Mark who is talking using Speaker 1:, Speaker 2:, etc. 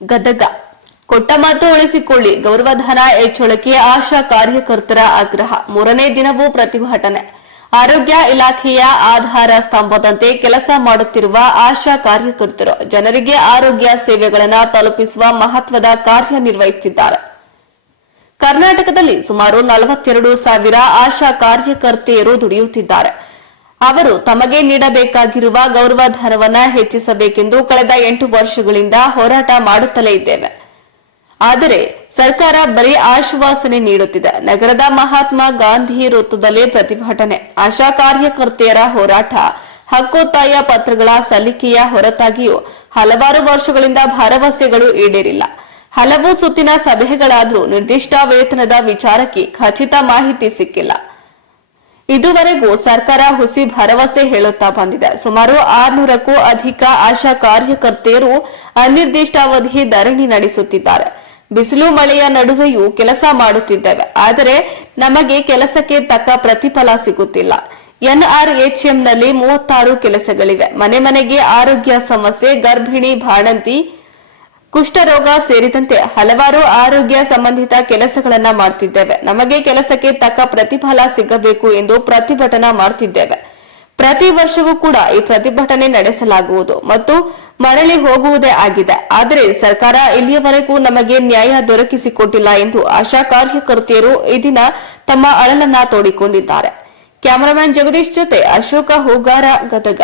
Speaker 1: ಗದಗ. ಕೊಟ್ಟ ಮಾತು ಉಳಿಸಿಕೊಳ್ಳಿ. ಗೌರವಧನ ಹೆಚ್ಚಳಕ್ಕೆ ಆಶಾ ಕಾರ್ಯಕರ್ತರ ಆಗ್ರಹ. ಮೂರನೇ ದಿನವೂ ಪ್ರತಿಭಟನೆ. ಆರೋಗ್ಯ ಇಲಾಖೆಯ ಆಧಾರ ಸ್ತಂಭದಂತೆ ಕೆಲಸ ಮಾಡುತ್ತಿರುವ ಆಶಾ ಕಾರ್ಯಕರ್ತರು ಜನರಿಗೆ ಆರೋಗ್ಯ ಸೇವೆಗಳನ್ನು ತಲುಪಿಸುವ ಮಹತ್ವದ ಕಾರ್ಯನಿರ್ವಹಿಸುತ್ತಿದ್ದಾರೆ ಕರ್ನಾಟಕದಲ್ಲಿ ಸುಮಾರು ನಲವತ್ತೆರಡು ಸಾವಿರ ಆಶಾ ಕಾರ್ಯಕರ್ತೆಯರು ದುಡಿಯುತ್ತಿದ್ದಾರೆ. ಅವರು ತಮಗೆ ನೀಡಬೇಕಾಗಿರುವ ಗೌರವಧನವನ್ನ ಹೆಚ್ಚಿಸಬೇಕೆಂದು ಕಳೆದ ಎಂಟು ವರ್ಷಗಳಿಂದ ಹೋರಾಟ ಮಾಡುತ್ತಲೇ ಇದ್ದೇವೆ. ಆದರೆ ಸರ್ಕಾರ ಬರೀ ಆಶ್ವಾಸನೆ ನೀಡುತ್ತಿದೆ. ನಗರದ ಮಹಾತ್ಮ ಗಾಂಧಿ ವೃತ್ತದಲ್ಲಿ ಪ್ರತಿಭಟನೆ. ಆಶಾ ಕಾರ್ಯಕರ್ತೆಯರ ಹೋರಾಟ ಹಕ್ಕೊತ್ತಾಯ ಪತ್ರಗಳ ಸಲ್ಲಿಕೆಯ ಹೊರತಾಗಿಯೂ ಹಲವಾರು ವರ್ಷಗಳಿಂದ ಭರವಸೆಗಳು ಈಡೇರಿಲ್ಲ. ಹಲವು ಸುತ್ತಿನ ಸಭೆಗಳಾದರೂ ನಿರ್ದಿಷ್ಟ ವೇತನದ ವಿಚಾರಕ್ಕೆ ಖಚಿತ ಮಾಹಿತಿ ಸಿಕ್ಕಿಲ್ಲ. ಇದುವರೆಗೂ ಸರ್ಕಾರ ಹುಸಿ ಭರವಸೆ ಹೇಳುತ್ತಾ ಬಂದಿದೆ. ಸುಮಾರು ಆರ್ನೂರಕ್ಕೂ ಅಧಿಕ ಆಶಾ ಕಾರ್ಯಕರ್ತೆಯರು ಅನಿರ್ದಿಷ್ಟಾವಧಿ ಧರಣಿ ನಡೆಸುತ್ತಿದ್ದಾರೆ. ಬಿಸಿಲು ಮಳೆಯ ನಡುವೆಯೂ ಕೆಲಸ ಮಾಡುತ್ತಿದ್ದೇವೆ. ಆದರೆ ನಮಗೆ ಕೆಲಸಕ್ಕೆ ತಕ್ಕ ಪ್ರತಿಫಲ ಸಿಗುತ್ತಿಲ್ಲ. ಎನ್ಆರ್ಎಚ್ಎಂನಲ್ಲಿ ಮೂವತ್ತಾರು ಕೆಲಸಗಳಿವೆ. ಮನೆ ಮನೆಗೆ ಆರೋಗ್ಯ ಸಮಸ್ಯೆ, ಗರ್ಭಿಣಿ ಬಾಣಂತಿ ಕುಷ್ಠರೋಗ ಸೇರಿದಂತೆ ಹಲವಾರು ಆರೋಗ್ಯ ಸಂಬಂಧಿತ ಕೆಲಸಗಳನ್ನ ಮಾಡ್ತಿದ್ದೇವೆ. ನಮಗೆ ಕೆಲಸಕ್ಕೆ ತಕ್ಕ ಪ್ರತಿಫಲ ಸಿಗಬೇಕು ಎಂದು ಪ್ರತಿಭಟನಾ ಮಾಡ್ತಿದ್ದೇವೆ. ಪ್ರತಿ ವರ್ಷವೂ ಕೂಡ ಈ ಪ್ರತಿಭಟನೆ ನಡೆಸಲಾಗುವುದು ಮತ್ತು ಮರಳಿ ಹೋಗುವುದೇ ಆಗಿದೆ. ಆದರೆ ಸರ್ಕಾರ ಇಲ್ಲಿಯವರೆಗೂ ನಮಗೆ ನ್ಯಾಯ ದೊರಕಿಸಿಕೊಟ್ಟಿಲ್ಲ ಎಂದು ಆಶಾ ಕಾರ್ಯಕರ್ತೆಯರು ಈ ದಿನ ತಮ್ಮ ಅಳಲನ್ನ ತೋಡಿಕೊಂಡಿದ್ದಾರೆ. ಕ್ಯಾಮರಾಮನ್ ಜಗದೀಶ್ ಜೊತೆ ಅಶೋಕ ಹೂಗಾರ, ಗದಗ.